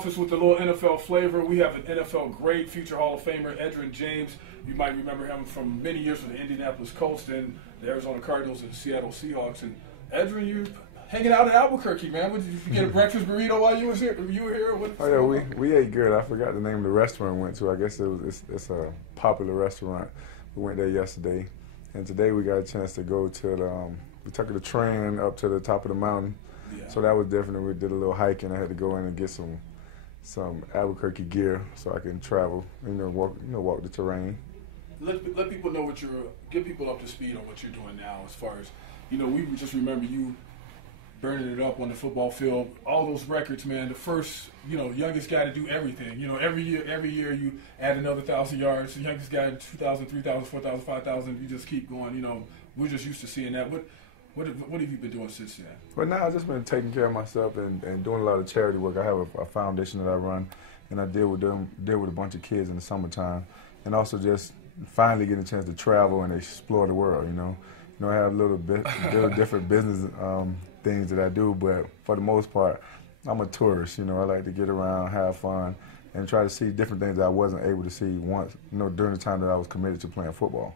office with a little NFL flavor. We have an NFL great, future Hall of Famer, Edgerrin James. You might remember him from many years with the Indianapolis Colts, then the Arizona Cardinals and the Seattle Seahawks. And Edgerrin, you hanging out in Albuquerque, man. Did you get a breakfast burrito while you were here? Oh yeah, we ate good. I forgot the name of the restaurant we went to. I guess it's a popular restaurant. We went there yesterday, and today we got a chance to go to the. We took the train up to the top of the mountain, so that was different. We did a little hiking. I had to go in and get some Albuquerque gear so I can travel. Walk the terrain. Let people know get people up to speed on what you're doing now. As far as we just remember you burning it up on the football field. All those records, man. The first, youngest guy to do everything. Every year you add another 1,000 yards. The youngest guy, 2,000, 3,000, 4,000, 5,000. You just keep going. We're just used to seeing that. What have you been doing since then? Well, now I've just been taking care of myself and doing a lot of charity work. I have a foundation that I run, and I deal with a bunch of kids in the summertime, and also just finally getting a chance to travel and explore the world. I have little different business things that I do, but for the most part, I'm a tourist. I like to get around, have fun, and try to see different things that I wasn't able to see once, during the time that I was committed to playing football.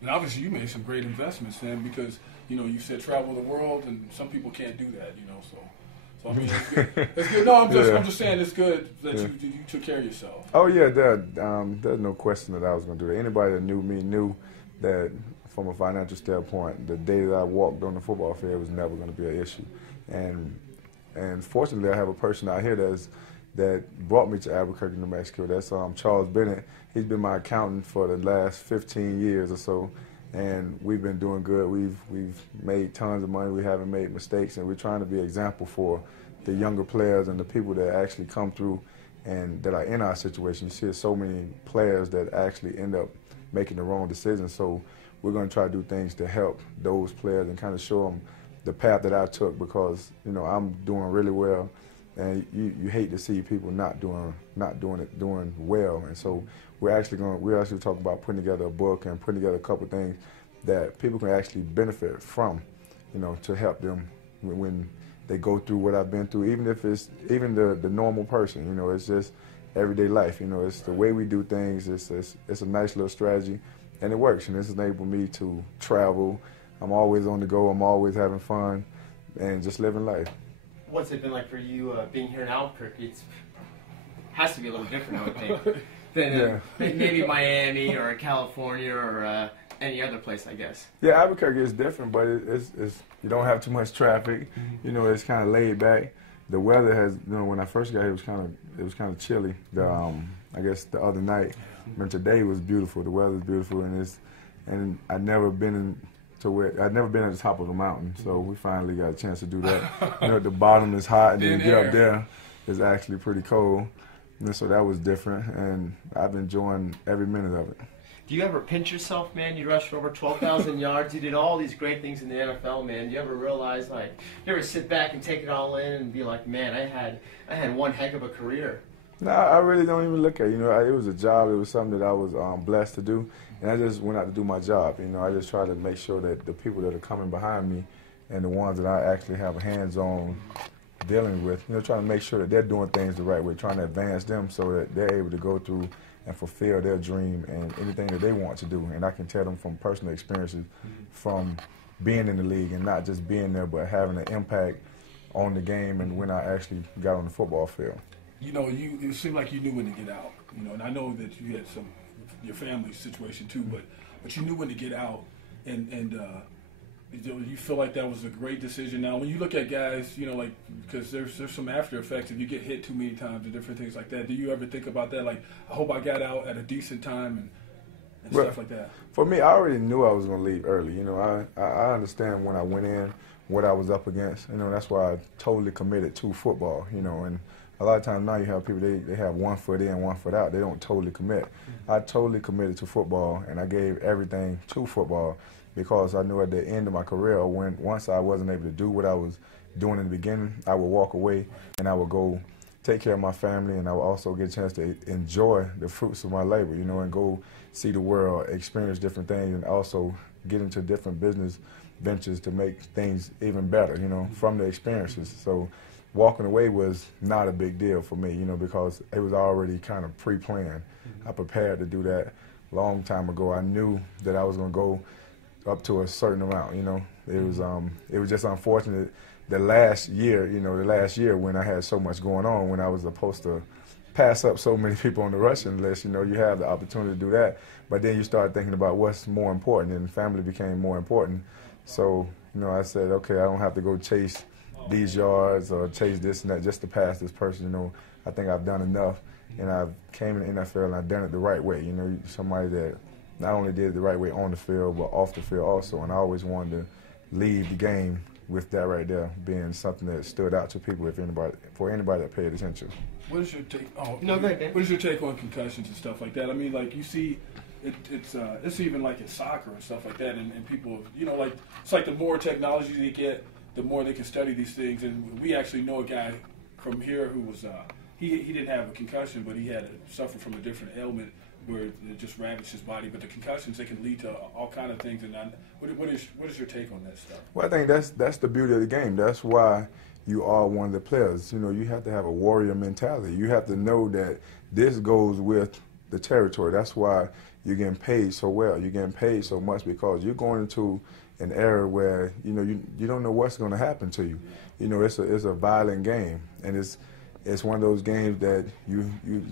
And obviously, you made some great investments, then, because you said travel the world, and some people can't do that. So I mean, it's good. It's good. No, I'm just saying it's good that you took care of yourself. Oh yeah, there's no question that I was going to do that. Anybody that knew me knew that from a financial standpoint, the day that I walked on the football field was never going to be an issue. And fortunately, I have a person out here that brought me to Albuquerque, New Mexico. That's Charles Bennett. He's been my accountant for the last 15 years or so, and we've been doing good. We've made tons of money. We haven't made mistakes, and we're trying to be an example for the younger players and the people that actually come through and that are in our situation. You see so many players that actually end up making the wrong decisions. So we're going to try to do things to help those players and kind of show them the path that I took, because I'm doing really well, and you hate to see people not doing well. And so we're actually talking about putting together a book and putting together a couple of things that people can actually benefit from, to help them when they go through what I've been through, even if it's the normal person. It's just everyday life. It's the way we do things. It's a nice little strategy, and it works. And it's enabled me to travel. I'm always on the go. I'm always having fun, and just living life. What's it been like for you being here in Albuquerque? It has to be a little different, I would think, than maybe Miami or California or any other place, I guess. Yeah, Albuquerque is different, but it's you don't have too much traffic. It's kind of laid back. The weather has, when I first got here, it was kind of chilly. I guess the other night, but today was beautiful. The weather is beautiful, and I'd never been at the top of the mountain, so we finally got a chance to do that. The bottom is hot, and then you get up there, it's actually pretty cold. And so that was different, and I've been enjoying every minute of it. Do you ever pinch yourself, man? You rushed for over 12,000 yards. You did all these great things in the NFL, man. Do you ever realize, you ever sit back and take it all in and be like, man, I had one heck of a career? No, I really don't even look at it. It was a job. It was something that I was blessed to do, and I just went out to do my job. I just try to make sure that the people that are coming behind me and the ones that I actually have hands-on dealing with, trying to make sure that they're doing things the right way, trying to advance them so that they're able to go through and fulfill their dream and anything that they want to do. And I can tell them from personal experiences from being in the league and not just being there, but having an impact on the game and when I actually got on the football field. It seemed like you knew when to get out, and I know that you had your family situation too, but you knew when to get out, and you feel like that was a great decision. Now, when you look at guys, because there's some after effects if you get hit too many times and different things like that. Do you ever think about that? Like, I hope I got out at a decent time and stuff like that. For me, I already knew I was going to leave early. I understand when I went in what I was up against. That's why I totally committed to football. And a lot of times now you have people, they have 1 foot in, 1 foot out. They don't totally commit. I totally committed to football, and I gave everything to football because I knew at the end of my career, once I wasn't able to do what I was doing in the beginning, I would walk away and I would go take care of my family, and I would also get a chance to enjoy the fruits of my labor, and go see the world, experience different things, and also get into different business ventures to make things even better, from the experiences. So walking away was not a big deal for me, because it was already kind of pre-planned. I prepared to do that a long time ago. I knew that I was going to go up to a certain amount, It was just unfortunate the last year when I had so much going on, when I was supposed to pass up so many people on the rushing list, you have the opportunity to do that. But then you start thinking about what's more important, and family became more important. So, I said, okay, I don't have to go chase these yards or chase this and that just to pass this person, I think I've done enough. And I came in the NFL and I've done it the right way, somebody that not only did it the right way on the field, but off the field also. And I always wanted to leave the game with that right there being something that stood out to people, for anybody that paid attention. What is your take? What is your take on concussions and stuff like that? I mean, like you see, it's even like in soccer and stuff like that, and people, it's like the more technology they get, the more they can study these things. And we actually know a guy from here who was he didn't have a concussion, but he had suffered from a different ailment where it just ravaged his body. But the concussions, they can lead to all kind of things. And what is your take on that stuff? Well, I think that's the beauty of the game. That's why you are one of the players. You have to have a warrior mentality. You have to know that this goes with the territory. That's why you're getting paid so well. You're getting paid so much because you're going into an era where you don't know what's going to happen to you. It's a violent game, and it's one of those games that you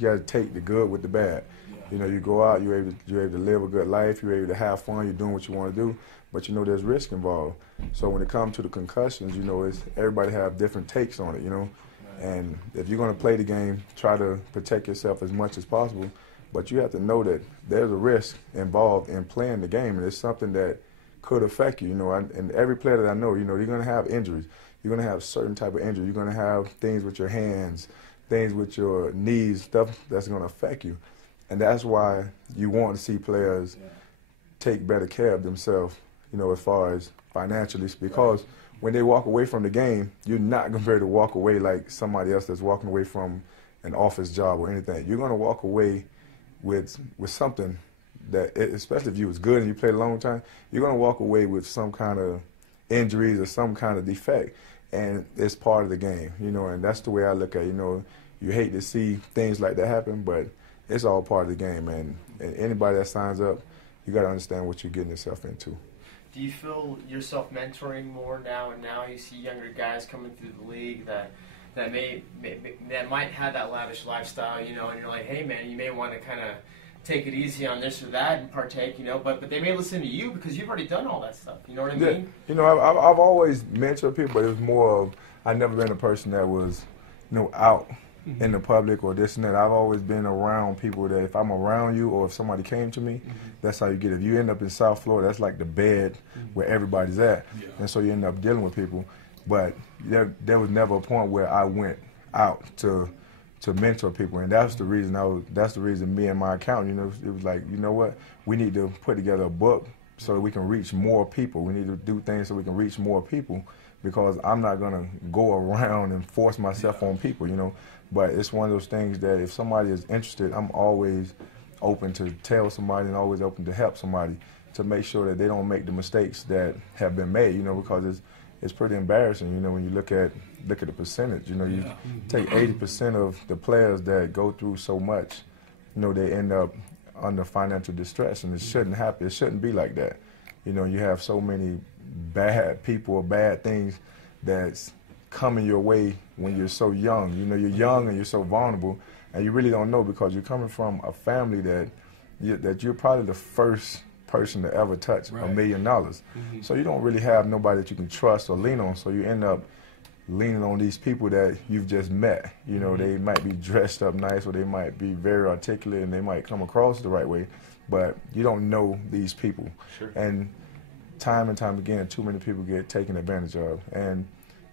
got to take the good with the bad. You go out, you're able to live a good life, you're able to have fun, you're doing what you want to do, but there's risk involved. So when it comes to the concussions, everybody have different takes on it, And if you're going to play the game, try to protect yourself as much as possible, but you have to know that there's a risk involved in playing the game, and it's something that could affect you, and every player that I know, you're going to have injuries. You're going to have certain type of injury. You're going to have things with your hands, things with your knees, stuff that's going to affect you. And that's why you want to see players take better care of themselves, as far as financially, because when they walk away from the game, you're not going to be able to walk away like somebody else that's walking away from an office job or anything. You're going to walk away with something that, especially if you was good and you played a long time, you're going to walk away with some kind of injuries or some kind of defect. And it's part of the game, and that's the way I look at it. You hate to see things like that happen, but it's all part of the game, and anybody that signs up, you got to understand what you're getting yourself into. Do you feel yourself mentoring more now, and now you see younger guys coming through the league that might have that lavish lifestyle, and you're like, hey man, you may want to kind of take it easy on this or that and partake, but they may listen to you because you've already done all that stuff. You know what I mean? I've always mentored people, but it was more of, I've never been a person that was, out in the public or this and that. I've always been around people that if I'm around you or if somebody came to me, that's how you get it. If you end up in South Florida, that's like the bed where everybody's at. And so you end up dealing with people. But there was never a point where I went out to mentor people, and that's the reason me and my accountant, it was like, what, we need to put together a book so that we can reach more people. We need to do things so we can reach more people, because I'm not going to go around and force myself on people, but it's one of those things that if somebody is interested, I'm always open to tell somebody and always open to help somebody to make sure that they don't make the mistakes that have been made, because it's pretty embarrassing, when you look at the percentage. You take 80% of the players that go through so much, they end up under financial distress, and it shouldn't happen. It shouldn't be like that. You have so many bad people or bad things that's coming your way when you're so young. You're young and you're so vulnerable, and you really don't know, because you're coming from a family that you're probably the first person to ever touch $1 million. So you don't really have nobody that you can trust or lean on. So you end up leaning on these people that you've just met. They might be dressed up nice, or they might be very articulate, and they might come across the right way, but you don't know these people. And time and time again, too many people get taken advantage of. And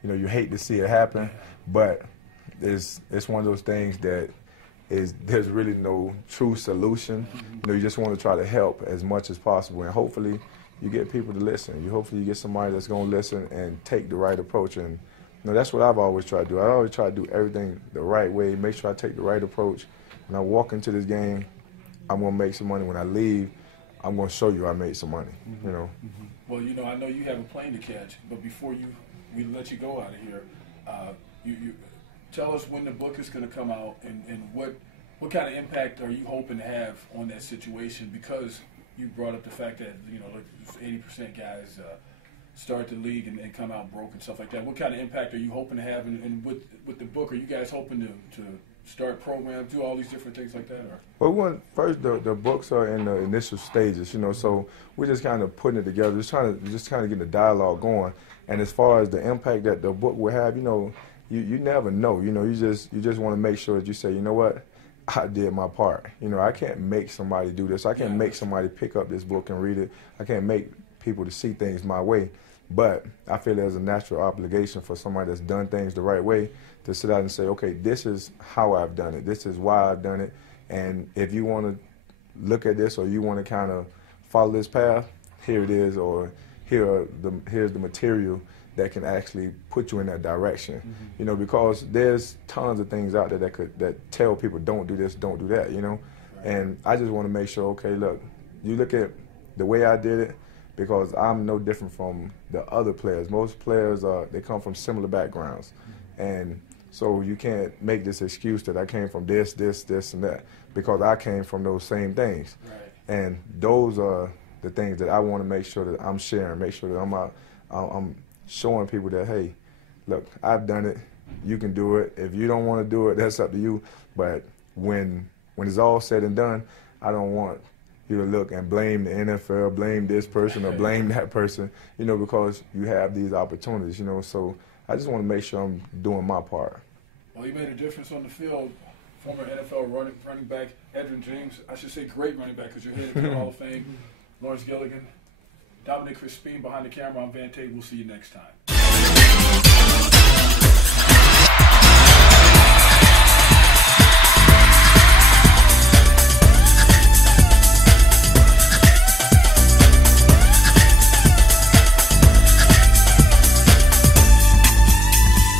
you hate to see it happen, but it's one of those things that there's really no true solution. You just want to try to help as much as possible, and hopefully you get people to listen. Hopefully you get somebody that's going to listen and take the right approach. And that's what I've always tried to do. I always try to do everything the right way, make sure I take the right approach. When I walk into this game, I'm going to make some money. When I leave, I'm going to show you I made some money. Well, I know you have a plane to catch, but before we let you go out of here, you tell us when the book is going to come out, and what kind of impact are you hoping to have on that situation, because you brought up the fact that, like 80% guys start the league and come out broke and stuff like that. What kind of impact are you hoping to have, and with the book, are you guys hoping to start programs, do all these different things like that? Or? Well, first, the books are in the initial stages, so we're just kind of putting it together, just kind of getting the dialogue going. And as far as the impact that the book will have, you never know. You just want to make sure that you say, you know what, I did my part. I can't make somebody do this. I can't make somebody pick up this book and read it. I can't make people to see things my way. But I feel there's a natural obligation for somebody that's done things the right way to sit out and say, okay, this is how I've done it. This is why I've done it. And if you want to look at this, or you want to kind of follow this path, here it is, or here's the material that can actually put you in that direction. Mm-hmm. Because there's tons of things out there that tell people don't do this, don't do that, Right. And I just want to make sure, okay, look, you look at the way I did it, because I'm no different from the other players. Most players, they come from similar backgrounds. Mm-hmm. And so you can't make this excuse that I came from this, and that, because I came from those same things. Right. And those are the things that I want to make sure that I'm sharing, make sure that I'm showing people that, hey, look, I've done it, you can do it. If you don't want to do it, that's up to you. But when it's all said and done, I don't want you to look and blame the NFL, blame this person or blame that person, because you have these opportunities, So I just want to make sure I'm doing my part. Well, you made a difference on the field. Former NFL running back Edgerrin James, I should say great running back, because you're headed to the Hall of Fame. Lawrence Gilligan, Dominic Crispin behind the camera. I'm Van Tate. We'll see you next time.